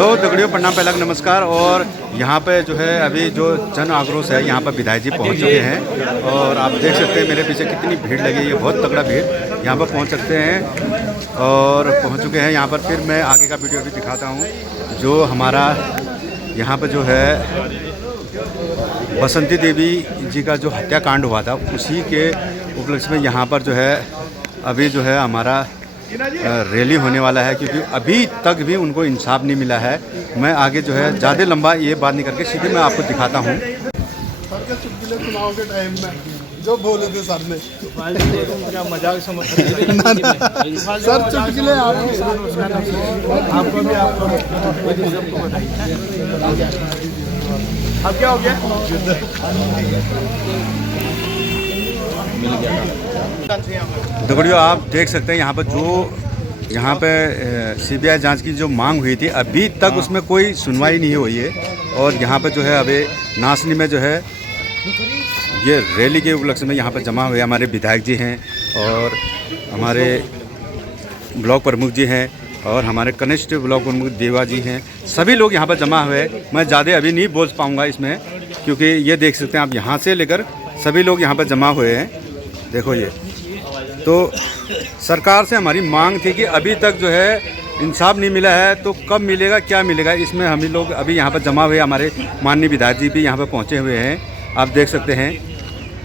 Hello दगड़ियों, प्रणाम, पहला नमस्कार। और यहाँ पे जो है अभी जो जन आक्रोश है, यहाँ पर विधायक जी पहुँच चुके हैं और आप देख सकते हैं मेरे पीछे कितनी भीड़ लगी है। बहुत तगड़ा भीड़ यहाँ पर पहुँच सकते हैं और पहुँच चुके हैं यहाँ पर। फिर मैं आगे का वीडियो भी दिखाता हूँ। जो हमारा यहाँ पर जो है बसंती देवी जी का जो हत्याकांड हुआ था, उसी के उपलक्ष्य में यहाँ पर जो है अभी जो है हमारा रैली होने वाला है, क्योंकि अभी तक भी उनको इंसाफ नहीं मिला है। मैं आगे जो है ज़्यादा लंबा ये बात नहीं करके सीधे मैं आपको दिखाता हूँ। सर के चुटकुले चुनाव के टाइम में जो बोले थे सर ने, मजाक समझ सर चुटकुले आपको भी आपको अब क्या हो गया? दगड़ियों, आप देख सकते हैं यहाँ पे सीबीआई जांच की जो मांग हुई थी, अभी तक उसमें कोई सुनवाई नहीं हुई है। और यहाँ पे जो है अभी नासनी में जो है ये रैली के उपलक्ष्य में यहाँ पर जमा हुए हमारे विधायक जी हैं और हमारे ब्लॉक प्रमुख जी हैं और हमारे कनिष्ठ ब्लॉक प्रमुख देवा जी हैं। सभी लोग यहाँ पर जमा हुए। मैं ज़्यादा अभी नहीं बोल पाऊँगा इसमें, क्योंकि ये देख सकते हैं आप, यहाँ से लेकर सभी लोग यहाँ पर जमा हुए हैं। देखो ये तो सरकार से हमारी मांग थी कि अभी तक जो है इंसाफ नहीं मिला है, तो कब मिलेगा, क्या मिलेगा, इसमें हम लोग अभी यहाँ पर जमा हुए। हमारे माननीय विधायक जी भी यहाँ पर पहुँचे हुए हैं। आप देख सकते हैं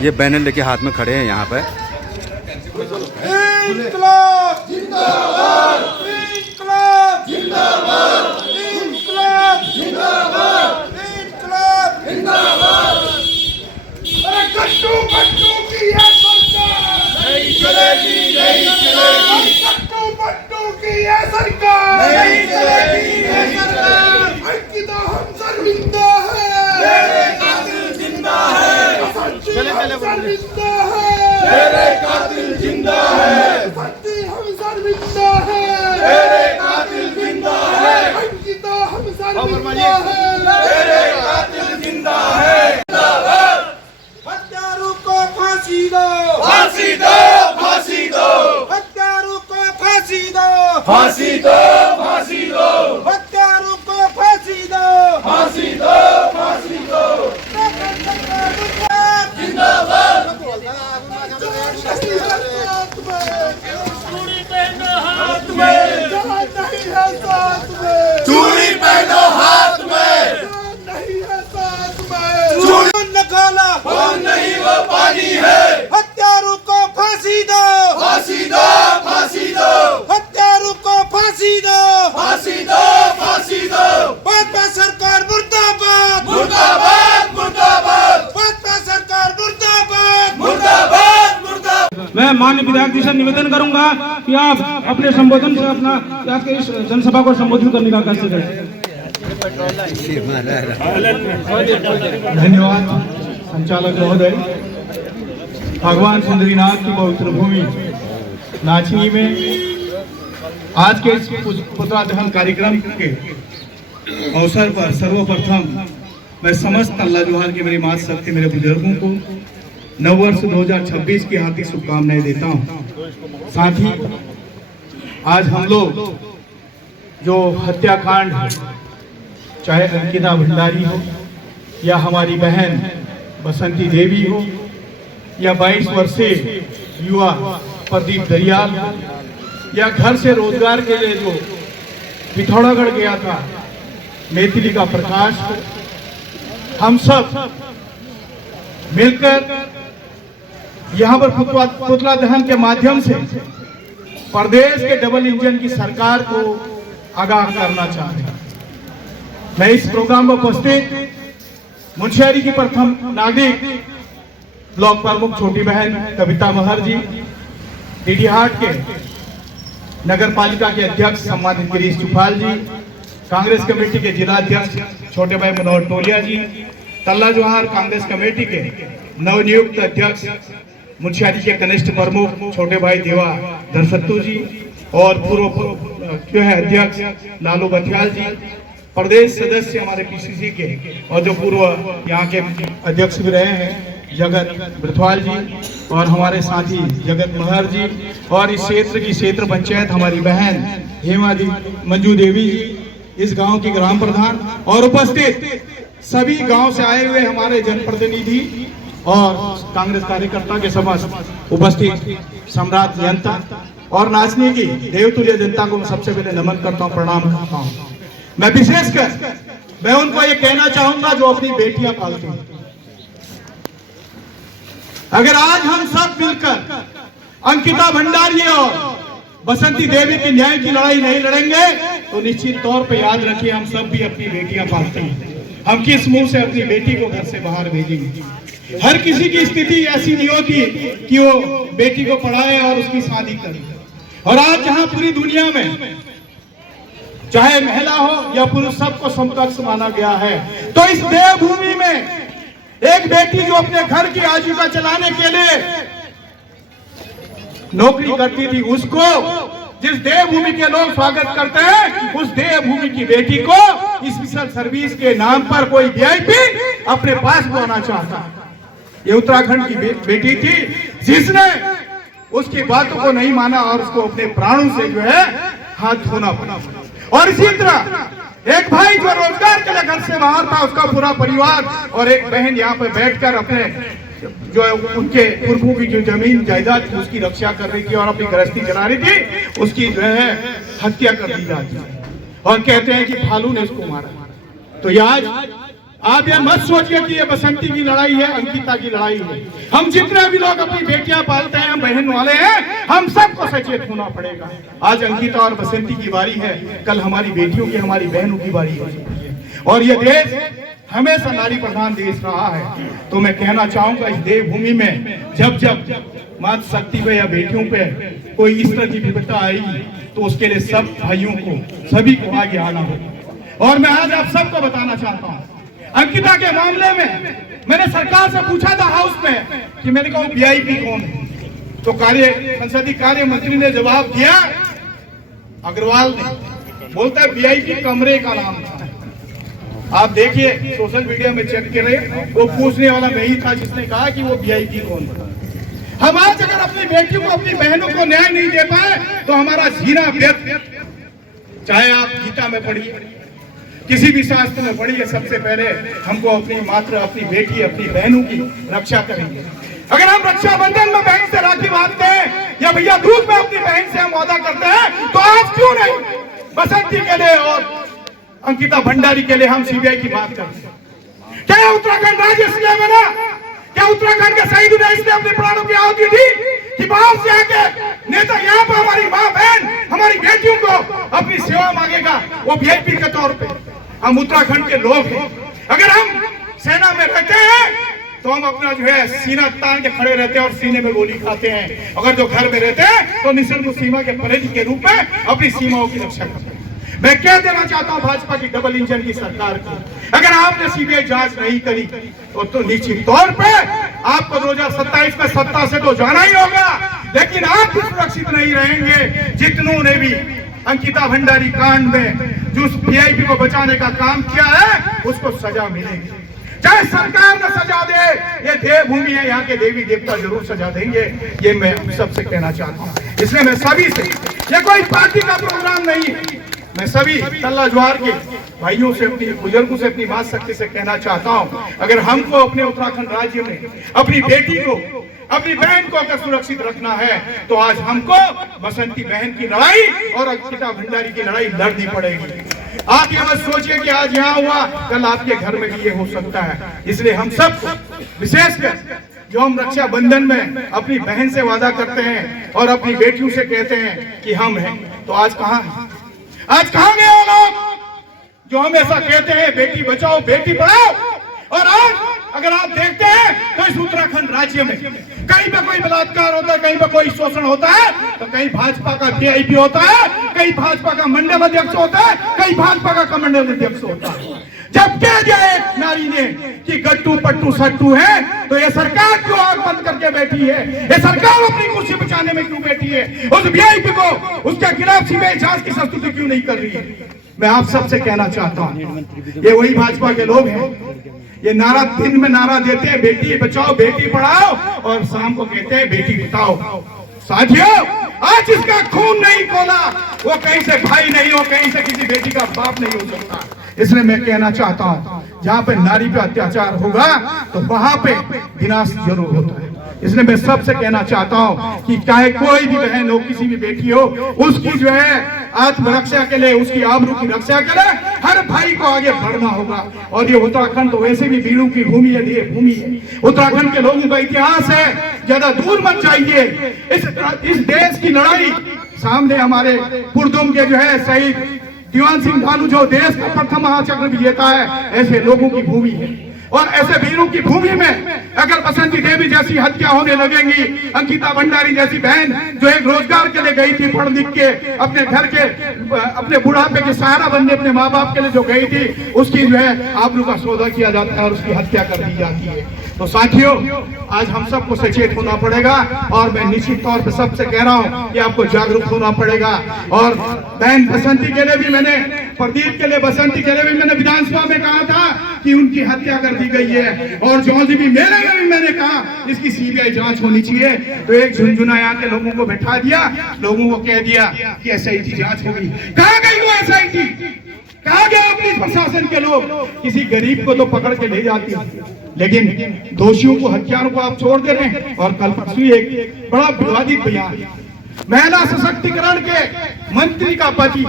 ये बैनर लेके हाथ में खड़े हैं यहाँ पर। इंकलाब जिंदाबाद, इंकलाब जिंदाबाद, इंकलाब जिंदाबाद, इंकलाब जिंदाबाद। अरे कट्टू कट्टू की ये सरकार नहीं चलेगी, नहीं चलेगी। कट्टू कट्टू की ये सरकार नहीं चलेगी, नहीं चलेगी। अंकिता हम शर्मिंदा है, मेरे कातिल जिंदा है। चले चले शर्मिंदा है, मेरे कातिल जिंदा है। सच्ची हम शर्मिंदा है, मेरे कातिल जिंदा है। अंकिता हम शर्मिंदा है, मेरे कातिल जिंदा है। हत्यारों को फांसी दो, फांसी दो, फांसी दो। हत्यारों को फांसी दो, फांसी दो, फांसी दो। हत्यारों को फांसी दो, फांसी दो, फांसी दो। जिंदाबाद। चूड़ी पहनो हाथ में, नहीं है साथ में। चूड़ी पहनो हाथ में, नहीं है साथ में। चूड़ी निकाला, कौन नहीं वो पानी है। हत्यारों को फांसी दो, फांसी दो, फांसी दो। हत्यारों को फांसी दो, फांसी दो, फांसी दो। भाजपा सरकार मुर्दाबाद, मुर्दाबाद, मुर्दाबाद। भाजपा सरकार मुर्दाबाद, मुर्दाबाद, मुर्दाबाद। मैं माननीय विधायक जी से निवेदन करूंगा कि आप अपने संबोधन से अपना आपके इस जनसभा को संबोधित करने का कष्ट करें। धन्यवाद संचालक महोदय। भगवान सुंदरीनाथ की पवित्र भूमि नाचनी में आज के इस पुतला दहन कार्यक्रम के अवसर पर सर्वप्रथम मैं समस्त अल्लाह जोहार के मेरी माता शक्ति मेरे बुजुर्गों को नववर्ष 2026 की हार्दिक शुभकामनाएं देता हूं। साथ ही आज हम लोग जो हत्याकांड है, चाहे अंकिता भंडारी हो या हमारी बहन बसंती देवी हो या 22 वर्षीय युवा प्रदीप दरियाल, या घर से रोजगार के लिए जो पिथौरागढ़ गया था मैथिली का प्रकाश हो, हम सब मिलकर यहाँ पर पुतला दहन के माध्यम से प्रदेश के डबल इंजन की सरकार को आगाह करना चाहते हैं। मैं इस प्रोग्राम में उपस्थित मुंशियारी की प्रथम नागरिक ब्लॉक प्रमुख छोटी बहन कविता महर जी, डीडी हाट के नगर पालिका के अध्यक्ष सम्मानित गिरीश चुफाल जी, कांग्रेस कमेटी के जिला अध्यक्ष छोटे भाई मनोहर टोलिया जी, तल्ला जोहार कांग्रेस कमेटी के नवनियुक्त अध्यक्ष मुंशियारी के कनिष्ठ प्रमुख छोटे भाई देवा धरसत्तू जी और पूर्व जो है अध्यक्ष लालू बथियाल जी, प्रदेश सदस्य हमारे पीसीसी के और जो पूर्व यहाँ के अध्यक्ष भी रहे हैं जगत ब्रथवाल जी और हमारे साथी जगत महर जी, और इस क्षेत्र की क्षेत्र पंचायत हमारी बहन हेमा दी मंजू देवी जी, इस गांव की ग्राम प्रधान और उपस्थित सभी गांव से आए हुए हमारे जनप्रतिनिधि और कांग्रेस कार्यकर्ता के समस्त उपस्थित सम्राट जनता और नाचनी की देवतुल्य जनता को मैं सबसे पहले नमन करता हूं, प्रणाम करता हूं। मैं विशेषकर मैं उनको ये कहना चाहूंगा जो अपनी बेटियां पालती हैं, अगर आज हम सब मिलकर अंकिता भंडारी और बसंती देवी की न्याय की लड़ाई नहीं लड़ेंगे तो निश्चित तौर पे याद रखिए हम सब भी अपनी बेटियां पालते हैं, हम किस मुंह से अपनी बेटी को घर से बाहर भेजेंगे। हर किसी की स्थिति ऐसी नहीं होती कि वो बेटी को पढ़ाए और उसकी शादी करे। और आज जहां पूरी दुनिया में चाहे महिला हो या पुरुष सबको समकक्ष माना गया है, तो इस देवभूमि में एक बेटी जो अपने घर की आजीविका चलाने के लिए नौकरी करती थी, उसको जिस देवभूमि के लोग स्वागत करते हैं, उस देवभूमि की बेटी को स्पेशल सर्विस के नाम पर कोई वीआईपी अपने पास बुलाना चाहता। ये उत्तराखंड की बेटी थी जिसने उसकी बातों को नहीं माना और उसको अपने प्राणों से जो है हाथ धोना पड़ा। और इसी तरह एक भाई जो रोजगार के लिए घर से बाहर था, उसका पूरा परिवार और एक बहन यहाँ पे बैठकर अपने जो उनके पुरखों की जो जमीन जायदाद थी उसकी रक्षा कर रही थी और अपनी गृहस्थी चला रही थी, उसकी जो है हत्या कर दी जाती है और कहते हैं कि भालू ने उसको मारा। तो ये आज आप ये मत सोचिए कि ये बसंती की लड़ाई है, अंकिता की लड़ाई है। हम जितने भी लोग अपनी बेटियां पालते हैं, हम बहन वाले हैं, हम सबको सचेत होना पड़ेगा। आज अंकिता और बसंती की बारी है, कल हमारी बेटियों की, हमारी बहनों की बारी हो सकती है। और ये देश हमेशा नारी प्रधान देश रहा है। तो मैं कहना चाहूंगा इस देवभूमि में जब जब मातृ शक्ति पे या बेटियों पे कोई इस तरह की विपदा आएगी तो उसके लिए सब भाइयों को, सभी को आगे आना होगा। और मैं आज आप सबको बताना चाहता हूँ, अंकिता के मामले में मैंने सरकार से पूछा था हाउस में कि मैंने कहा वीआईपी कौन है, तो संसदीय कार्य मंत्री ने जवाब दिया, अग्रवाल ने, बोलता है वीआईपी कमरे का नाम था। आप देखिए सोशल मीडिया में चेक करें, वो पूछने वाला मैं ही था जिसने कहा कि वो वीआईपी कौन था। हम आज अगर अपनी बेटियों को, अपनी बहनों को न्याय नहीं दे पाए तो हमारा जीना व्यर्थ। चाहे आप गीता में पढ़िए, किसी भी शास्त्र में पढ़िए, सबसे पहले हमको अपनी मात्र, अपनी बेटी, अपनी बहनों की रक्षा करेंगे। अगर हम रक्षाबंधन में बहन से राखी बांधते हैं या भैया दूज में अपनी बहन से हम वादा करते हैं, तो आज क्यों नहीं बसंती के लिए और अंकिता भंडारी के लिए हम सीबीआई की बात करते हैं? क्या उत्तराखंड राज्य इसलिए बना? क्या उत्तराखंड के शहीद ने इसलिए अपने प्राणों की आहुति दी कि बाहर से आके नेता यहाँ पर हमारी माँ बहन, हमारी बेटियों को अपनी सेवा मांगेगा, वो वीआईपी के तौर पे? हम उत्तराखंड के लोग हैं। अगर हम सेना में रहते हैं तो हम अपना जो है सीना तान के खड़े रहते हैं और सीने में गोली खाते हैं। अगर जो घर में रहते हैं तो निसर्ग सीमा के परिधि के रूप में अपनी सीमाओं की रक्षा करते हैं। मैं क्या देना चाहता हूं भाजपा की डबल इंजन की सरकार को, अगर आपने सीबीआई जांच नहीं करी तो निश्चित तौर पे आपको 2027 में सत्ता से तो जाना ही होगा, लेकिन आप भी सुरक्षित नहीं रहेंगे। जितनों ने भी अंकिता भंडारी कांड में जो वीआईपी को बचाने का काम किया है उसको सजा मिलेगी। चाहे सरकार न सजा दे, ये देवभूमि है, यहाँ के देवी देवता जरूर सजा देंगे। ये मैं सबसे कहना चाहता हूँ। इसलिए मैं सभी से, ये कोई पार्टी का प्रोग्राम नहीं है, मैं सभी तल्ला ज्वार के भाइयों से, अपनी बुजुर्गों से, अपनी मां शक्ति से कहना चाहता हूँ, अगर हमको अपने उत्तराखंड राज्य में अपनी बेटी को, अपनी बहन को अगर सुरक्षित रखना है तो आज हमको बसंती बहन की लड़ाई और अंकिता भंडारी की लड़ाई लड़नी पड़ेगी। आप ये मत सोचिए कि आज यहाँ हुआ कल आपके घर में भी ये हो सकता है। इसलिए हम सब विशेषकर जो हम रक्षाबंधन में अपनी बहन से वादा करते हैं और अपनी बेटियों से कहते हैं कि हम हैं, तो आज कहाँ है? आज कहाँ गए वो लोग जो हमेशा कहते हैं बेटी बचाओ बेटी पढ़ाओ? और आज अगर आप देखते हैं तो इस उत्तराखंड राज्य में कहीं पे कोई बलात्कार होता है, कहीं पे कोई शोषण होता है, तो कहीं भाजपा का वीआईपी होता है, कहीं भाजपा का मंडल अध्यक्ष होता है, कहीं भाजपा का कमंडल अध्यक्ष होता है। जब कह दिया एक नारी ने कि गट्टू पट्टू सट्टू है, तो ये सरकार क्यों आंख बंद करके बैठी है? ये सरकार अपनी कुर्सी बचाने में क्यों बैठी है? उस वीआईपी को, उसके खिलाफ सीबीआई जांच की संस्तुति क्यों नहीं कर रही है? मैं आप सबसे कहना चाहता हूँ, ये वही भाजपा के लोग हैं, ये नारा दिन में नारा देते हैं बेटी बचाओ बेटी पढ़ाओ और शाम को कहते हैं बेटी बचाओ। साथियों, आज जिसका खून नहीं खोला वो कहीं से भाई नहीं हो, कहीं से किसी बेटी का बाप नहीं हो सकता। इसलिए मैं कहना चाहता हूँ, जहाँ पे नारी पे अत्याचार होगा तो वहां पे विनाश जरूर होता है। इसलिए मैं सबसे कहना चाहता हूँ कि चाहे कोई भी बहन हो, किसी भी बेटी हो, उसकी जो है आत्मरक्षा के लिए, उसकी आबरू की रक्षा के लिए हर भाई को आगे बढ़ना होगा। और ये उत्तराखंड तो वैसे भी वीरों की भूमि है, ये भूमि है, उत्तराखंड के लोगों का इतिहास है, ज्यादा दूर मत जाइए। इस देश की लड़ाई सामने हमारे पुरदुम के जो है शहीद दीवान सिंह भानु जो देश का प्रथम महाचक्र विजेता है, ऐसे लोगों की भूमि है। और ऐसे वीरों की भूमि में अगर बसंती देवी जैसी हत्या होने लगेंगी, अंकिता भंडारी जैसी बहन जो एक रोजगार के लिए गई थी, पढ़ लिख के अपने घर के अपने बुढ़ापे के सहारा बनने अपने माँ बाप के लिए जो गई थी, उसकी जो है आबरू का सौदा किया जाता है और उसकी हत्या कर दी जाती है। तो साथियों, आज हम सबको सचेत होना पड़ेगा और मैं निश्चित तौर पर सबसे कह रहा हूँ कि आपको जागरूक होना पड़ेगा। और बहन बसंती के लिए भी मैंने, प्रदीप के लिए, बसंती के लिए भी मैंने विधानसभा में कहा था कि उनकी हत्या कर दी गई है। और जॉर्ज भी मेरे में भी मैंने कहा इसकी सीबीआई जांच होनी चाहिए। तो एक झुंझुना यहाँ के लोगों को बैठा दिया, लोगों को कह दिया कि एसआईटी जांच होगी। कहाँ गई वो एसआईटी? कहाँ गया पुलिस प्रशासन के लोग? किसी गरीब को तो पकड़ के ले जाती है, लेकिन दोषियों को, हत्यारों को आप छोड़ दे रहे हैं। और कल परसों एक बड़ा विवादित बयान, महिला सशक्तिकरण के मंत्री का पति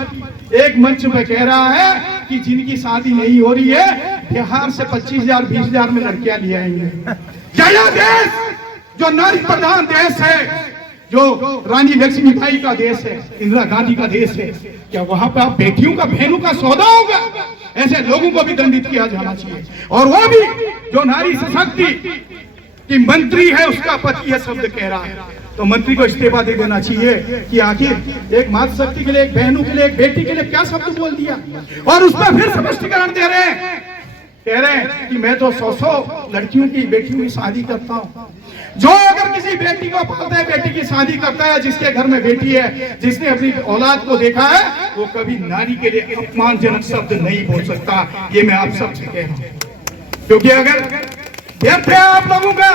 एक मंच में कह रहा है कि जिनकी शादी नहीं हो रही है बिहार से 25,000 20,000 में लड़कियां ले आएंगे। यह देश जो नारी प्रधान देश है, जो रानी लक्ष्मीबाई का देश है, इंदिरा गांधी का देश है, क्या वहां पर आप बेटियों का, बहनों का सौदा होगा? ऐसे लोगों को भी दंडित किया जाना चाहिए। और वो भी जो नारी सशक्ति की मंत्री है, उसका पति यह शब्द कह रहा है, तो मंत्री को इस्तीफा दे देना चाहिए कि आखिर एक मातृ शक्ति के लिए, एक बहनों के लिए, एक बेटी के लिए क्या शब्द बोल दिया। और उस पर फिर स्पष्टीकरण दे रहे हैं, कह रहे हैं कि मैं तो 100 लड़कियों की, बेटियों की शादी करता हूँ। जो अगर किसी बेटी को पालता है, बेटी की शादी करता है, जिसके घर में बेटी है, जिसने अपनी औलाद को देखा है, वो कभी नारी के लिए अपमानजनक शब्द नहीं बोल सकता। ये मैं आप सबसे कह रहा हूँ, क्योंकि अगर व्यर्थ है आप लोगों का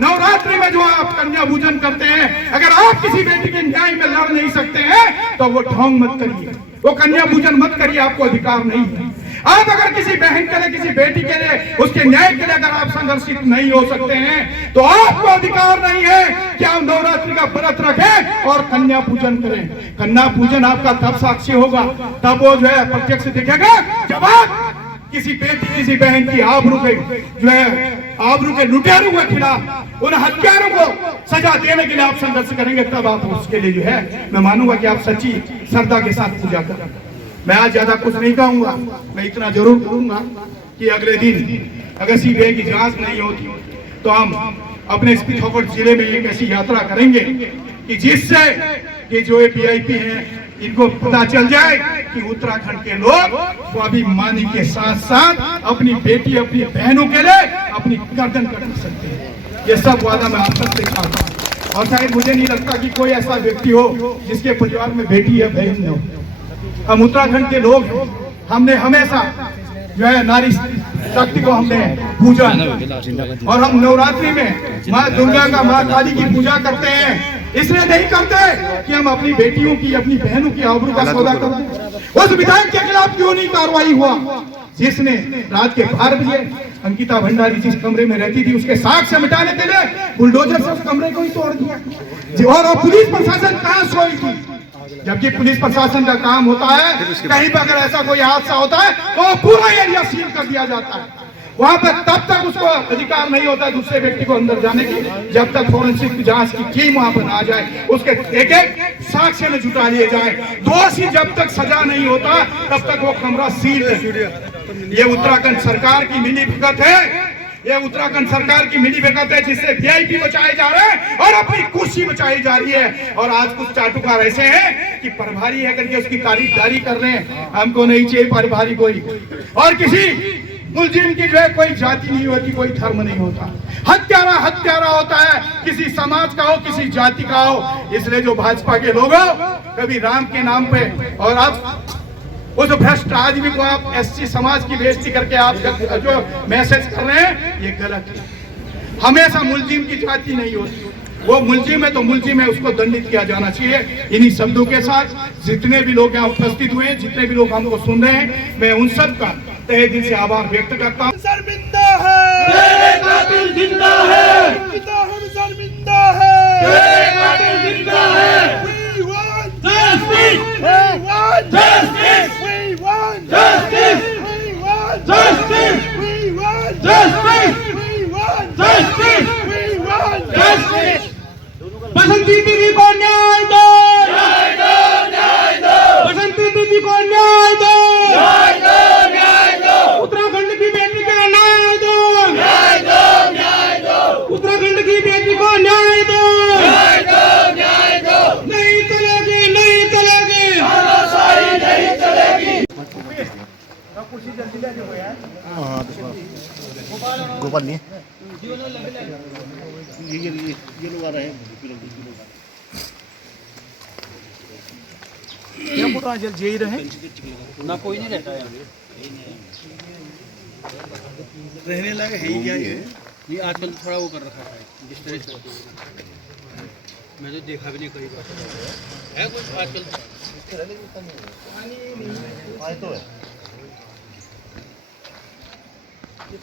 नवरात्रि में जो आप कन्या पूजन करते हैं, अगर आप किसी बेटी के न्याय में लड़ नहीं सकते हैं तो वो ढोंग मत करिए, वो कन्या पूजन मत करिए, आपको अधिकार नहीं है। आप अगर किसी बहन के लिए, किसी बेटी के लिए, उसके न्याय के लिए अगर आप संघर्षित नहीं हो सकते हैं तो आपको अधिकार नहीं है कि आप नवरात्रि का व्रत रखें और कन्या पूजन करें। कन्या पूजन आपका तब साक्षी होगा, तब वो जो है प्रत्यक्ष दिखेगा जब आप किसी बेटी, किसी बहन की आबरू के जो है, आबरू के लुटेरों के खिलाफ, उन हत्यारों को सजा देने के लिए आप संघर्ष करेंगे, तब आप उसके लिए जो है मैं मानूंगा कि आप सच्ची श्रद्धा के साथ पूजा करें। मैं आज ज्यादा कुछ नहीं कहूंगा, मैं इतना जरूर कहूंगा कि अगले दिन अगर सीबीआई की जांच नहीं होती तो हम अपने पिथौरागढ़ जिले में एक ऐसी यात्रा करेंगे कि जिससे कि जो वीआईपी हैं इनको पता चल जाए कि उत्तराखंड के लोग स्वाभिमानी के साथ साथ अपनी बेटी, अपनी बहनों के लिए अपनी गर्दन कटा सकते हैं। ये सब वादा मैं आप सबसे चाहता हूँ। और शायद मुझे नहीं लगता कि कोई ऐसा व्यक्ति हो जिसके परिवार में बेटी या बहन हो। हम उत्तराखंड के लोग हैं, हमने हमेशा जो है नारी शक्ति को हमने पूजा, और हम नवरात्रि में माँ दुर्गा का, माँ काली की पूजा करते हैं। इसलिए नहीं करते कि हम अपनी बेटियों की, अपनी बहनों की आबरू का सौदा करते। उस विधायक के खिलाफ क्यों नहीं कार्रवाई हुआ जिसने रात के 12 बजे अंकिता भंडारी जिस कमरे में रहती थी उसके साक्ष्य मिटाने के लिए बुलडोजर से उस कमरे को ही तोड़ दिया। और पुलिस प्रशासन कहाँ सोई थी? जबकि पुलिस प्रशासन का काम होता है, कहीं पर अगर ऐसा कोई हादसा होता है तो पूरा एरिया सील कर दिया जाता है। वहां पर तब तक उसको अधिकार नहीं होता दूसरे व्यक्ति को अंदर जाने की, जब तक फोरेंसिक जांच की टीम वहां पर आ जाए, उसके एक एक साक्ष्य में जुटा लिए जाए। दोषी जब तक सजा नहीं होता तब तक वो कमरा सील है। ये उत्तराखंड सरकार की मिलीभगत है, ये उत्तराखंड सरकार की मिलीभगत है जिससे वीआईपी बचाए जा रहे हैं और अपनी कुर्सी बचाई जा रही है। और आज कुछ चाटुकार ऐसे हैं कि प्रभारी है करके उसकी तारीफदारी कर रहे हैं। हमको नहीं चाहिए प्रभारी कोई, और किसी मुलजिम की जो है कोई जाति नहीं होती, कोई धर्म नहीं होता। हत्यारा हत्यारा होता है, किसी समाज का हो, किसी जाति का हो। इसलिए जो भाजपा के लोग कभी राम के नाम पे, और आप उस भ्रष्ट आदमी को आप एससी समाज की बेइज्जती करके आप जो मैसेज कर रहे हैं, ये गलत है। हमेशा मुलजिम की जाति नहीं होती, वो मुलजिम है तो मुलजिम है, उसको दंडित किया जाना चाहिए। इन्हीं शब्दों के साथ जितने भी लोग यहाँ उपस्थित हुए हैं, जितने भी लोग हमको सुन रहे हैं, मैं उन सब का तहे दिल से आभार व्यक्त करता हूँ। शर्मिंदा है, तेरे कातिल जिंदा है, पिता हम शर्मिंदा है, तेरे कातिल जिंदा है। We want Justice! We want Justice! We want Justice! We want Justice! We want Justice! We want Justice! We want Justice! बसंती दीदी को न्याय दो, न्याय दो, न्याय दो। बसंती दीदी को न्याय दो, न्याय दो, न्याय दो। उत्तराखंड की बेटी को न्याय दो, न्याय दो, न्याय दो। उत्तराखंड की बेटी को न्याय दो, न्याय दो, न्याय दो। नहीं चलेगी, नहीं चलेगी, तानाशाही नहीं चलेगी। गोपाल नहीं ये लोग आ रहे हैं क्या पूरा जल जे ही रहे ना कोई नहीं रहता यहाँ रहने लगे है ही क्या ये ये आजकल थोड़ा वो कर रखा है जिस तरह से मैं तो देखा भी नहीं कहीं है कुछ आजकल आए तो है ये